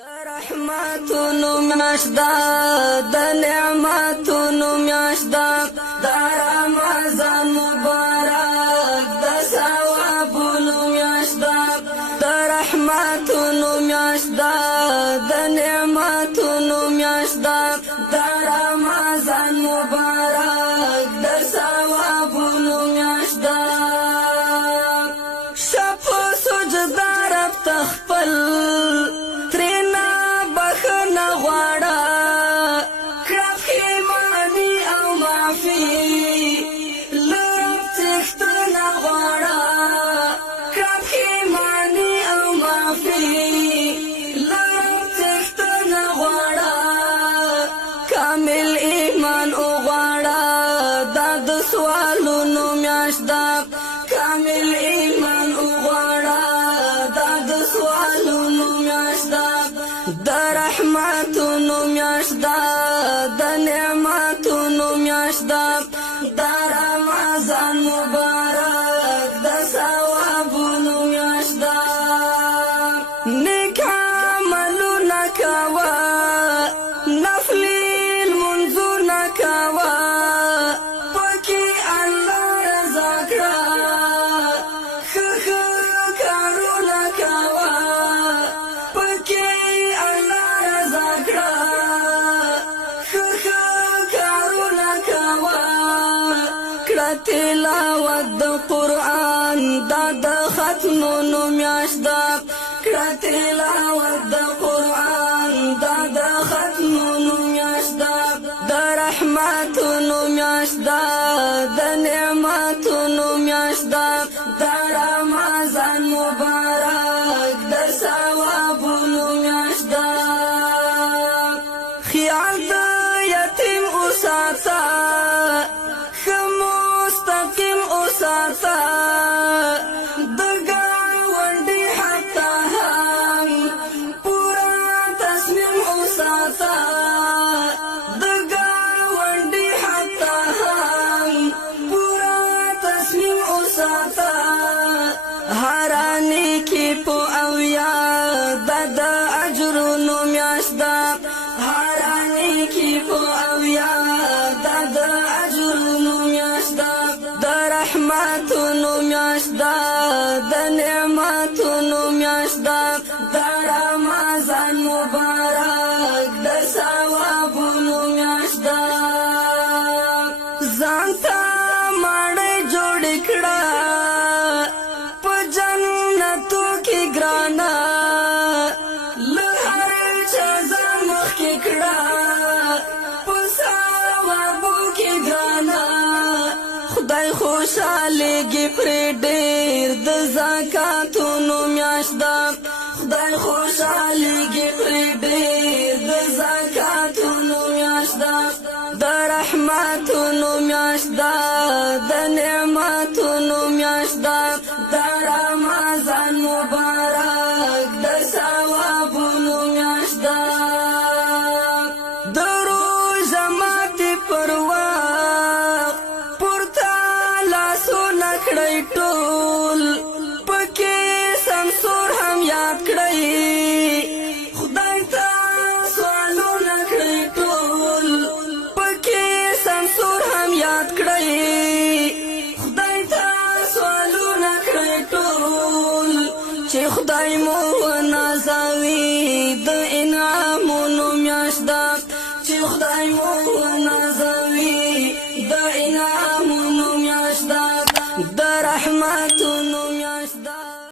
رحمتونو میاشدا د نعمتونو میاشدا د رمضان مبارک د ثوابونو میاشدا د رحمتونو میاشدا د نعمتونو میاشدا د رمضان مبارک د ثوابونو میاشدا شپ سجدا رب تخپل کامل ایمان اوغواړه دا د سوالونو میاشدا کامل ایمان اوغواړه دا د سوالونو میاشدا د رحمتونو میاشدا د نعمتونو میاشدا د رمضان مبارک د ثوابونو میاشدا نیک عملونه کوه نفلی تلاوت د قرآن دا د ختمونو میاشدا کړه تلاوت د قرآن دا د ختمونو میاشدا د رحمتونو میاشدا د نعمتونو میاشدا د رمضان مبارک د ثوابونو میاشدا خیال د یتیم اوساته هرانی کی پو او یا د اجرونو میاشدا هرانی کی پو او یا د اجرونو میاشدا د رحمتونو میاشدا د نعمتونو میاشدا د رمضان مبارک د ثوابونو میاشدا ځانته ماړه جوړ کړه خدای خوشالېږي پرې ډېر د زکاتونو میاشدا خدای خوشالېږي پرې ډېر د زکاتونو میاشدا د رحمتونو میاشدا د نعمتونو میاشدا د رمضان مبارک د ثوابونو میاشدا د روژه ماتې پر ټول پکې سمسور هم یاد کړئ خدای ته سوالونه کړئ ټول پکې سمسور هم یاد کړئ خدای ته سوالونه کړئ ټول چې خدای مو ونازوي د انعامونو میاشدا چې خدای مو ونازوي د انعامونو میاشدا د رحمتونو